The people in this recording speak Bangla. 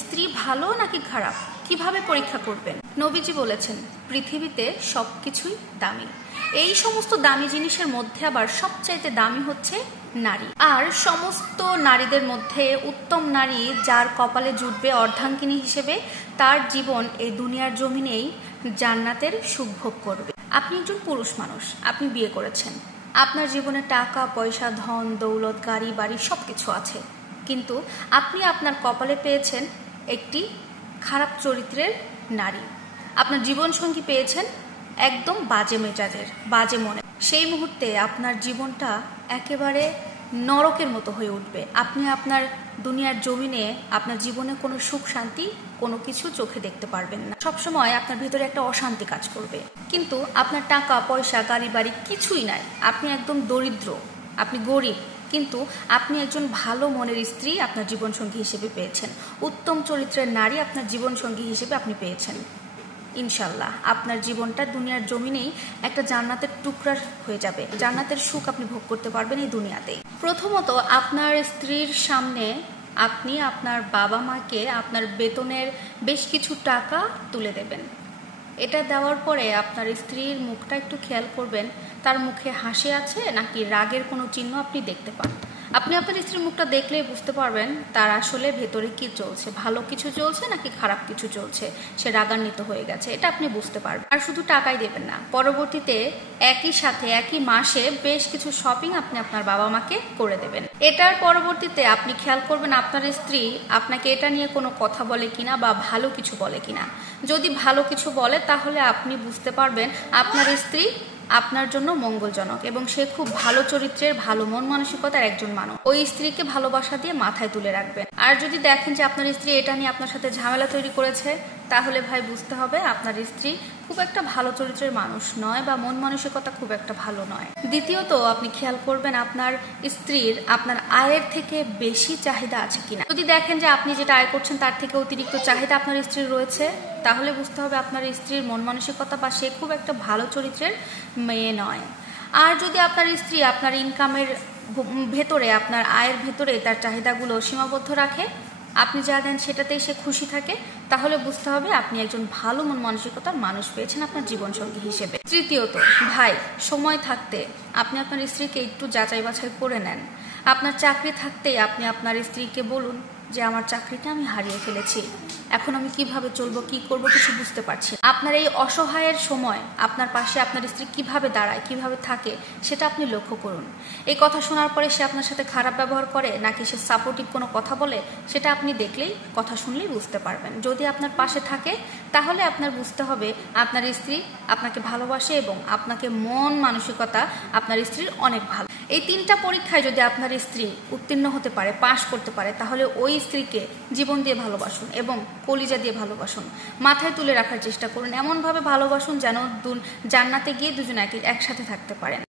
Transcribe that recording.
স্ত্রী ভালো নাকি খারাপ কিভাবে পরীক্ষা করবেন? নবীজি বলেছেন, পৃথিবীতে সবকিছুই দামি। এই সমস্ত দামি জিনিসের মধ্যে আবার সবচাইতে দামি হচ্ছে নারী। আর সমস্ত নারীদের মধ্যে উত্তম নারী যার কপালে জুটবে অর্ধাঙ্গিনী হিসেবে, তার জীবন এই দুনিয়ার জমিনেই জান্নাতের সুখ ভোগ করবে। আপনি একজন পুরুষ মানুষ, আপনি বিয়ে করেছেন, আপনার জীবনে টাকা পয়সা ধন দৌলত গাড়ি বাড়ি সবকিছু আছে, কিন্তু আপনি আপনার কপালে পেয়েছেন একটি খারাপ চরিত্রের নারী। আপনার জীবনসঙ্গী পেয়েছেন একদম বাজে মেজাজের, বাজে মনে। সেই মুহূর্তে আপনার জীবনটা একেবারে নরকের মতো হয়ে উঠবে। আপনি আপনার দুনিয়ার জমিনে আপনার জীবনে কোনো সুখ শান্তি কোনো কিছু চোখে দেখতে পারবেন না। সবসময় আপনার ভিতরে একটা অশান্তি কাজ করবে। কিন্তু আপনার টাকা পয়সা গাড়ি বাড়ি কিছুই নাই, আপনি একদম দরিদ্র, আপনি গরিব, কিন্তু আপনি একজন ভালো মনের স্ত্রী আপনার জীবনসঙ্গী হিসেবে পেয়েছেন, উত্তম চরিত্রের নারী আপনার জীবনসঙ্গী হিসেবে আপনি পেয়েছেন। ইনশাল্লাহ আপনার জীবনটা দুনিয়ার জমিনেই একটা জান্নাতের টুকরা হয়ে যাবে। জান্নাতের সুখ আপনি ভোগ করতে পারবেন এই দুনিয়াতেই। প্রথমত, আপনার স্ত্রীর সামনে আপনি আপনার বাবা মাকে আপনার বেতনের বেশ কিছু টাকা তুলে দেবেন। এটা দেওয়ার পরে আপনার স্ত্রীর মুখটা একটু খেয়াল করবেন, তার মুখে হাসি আছে নাকি রাগের কোনো চিহ্ন আপনি দেখতে পান। আপনি আপনার স্ত্রীর মুখটা দেখলেই বুঝতে পারবেন তার আসলে ভেতরে কি চলছে, ভালো কিছু চলছে নাকি খারাপ কিছু চলছে, সে রাগান্বিত হয়ে গেছে, এটা আপনি বুঝতে পারবেন। আর শুধু টাকাই দেবেন না, পরবর্তীতে একই সাথে একই মাসে বেশ কিছু শপিং আপনি আপনার বাবা মাকে করে দেবেন। এটার পরবর্তীতে আপনি খেয়াল করবেন আপনার স্ত্রী আপনাকে এটা নিয়ে কোনো কথা বলে কিনা বা ভালো কিছু বলে কিনা। যদি ভালো কিছু বলে তাহলে আপনি বুঝতে পারবেন আপনার স্ত্রী আপনার জন্য মঙ্গলজনক এবং সে খুব ভালো চরিত্রের, ভালো মন মানসিকতার একজন মানুষ। ওই স্ত্রীকে ভালোবাসা দিয়ে মাথায় তুলে রাখবেন। আর যদি দেখেন যে আপনার স্ত্রী এটা নিয়ে আপনার সাথে ঝামেলা তৈরি করেছে, তাহলে ভাই বুঝতে হবে আপনার স্ত্রী খুব একটা ভালো চরিত্রের মানুষ নয় বা মন মানসিকতা খুব একটা ভালো নয়। দ্বিতীয়ত, আপনি খেয়াল করবেন আপনার স্ত্রীর আপনার আয়ের থেকে বেশি চাহিদা আছে কিনা। যদি দেখেন যে আপনি যেটা আয় করছেন তার থেকে অতিরিক্ত চাহিদা আপনার স্ত্রীর রয়েছে, তাহলে বুঝতে হবে আপনার স্ত্রীর মন মানসিকতা বা সে খুব একটা ভালো চরিত্রের মেয়ে নয়। আর যদি আপনার স্ত্রী আপনার ইনকামের ভেতরে, আপনার আয়ের ভেতরে তার চাহিদাগুলো সীমাবদ্ধ রাখে, আপনি যা দেন সেটাতেই সে খুশি থাকে, তাহলে বুঝতে হবে আপনি একজন ভালো মন মানসিকতার মানুষ পেয়েছেন আপনার জীবনসঙ্গী হিসেবে। তৃতীয়ত, ভাই, সময় থাকতে আপনি আপনার স্ত্রীকে একটু যাচাই বাছাই করে নেন। আপনার চাকরি থাকতেই আপনি আপনার স্ত্রীকে বলুন যে আমার চাকরিটা আমি হারিয়ে ফেলেছি, এখন আমি কিভাবে চলবো, কি করব কিছু বুঝতে পারছি। আপনার এই অসহায়ের সময় আপনার পাশে আপনার স্ত্রী কিভাবে দাঁড়ায়, কিভাবে থাকে, সেটা আপনি লক্ষ্য করুন। এই কথা শোনার পরে সে আপনার সাথে খারাপ ব্যবহার করে নাকি সে সাপোর্টিভ কোনো কথা বলে, সেটা আপনি দেখলেই, কথা শুনলেই বুঝতে পারবেন। যদি আপনার পাশে থাকে তাহলে আপনার বুঝতে হবে আপনার স্ত্রী আপনাকে ভালোবাসে এবং আপনাকে মন মানসিকতা আপনার স্ত্রীর অনেক ভালো। এই তিনটা পরীক্ষায় যদি আপনার স্ত্রী উত্তীর্ণ হতে পারে, পাশ করতে পারে, তাহলে ওই স্ত্রীকে জীবন দিয়ে ভালোবাসুন এবং কলিজা দিয়ে ভালোবাসুন। মাথায় তুলে রাখার চেষ্টা করুন, এমনভাবে ভালোবাসুন যেন জান্নাতে গিয়ে দুজন একসাথে থাকতে পারেন।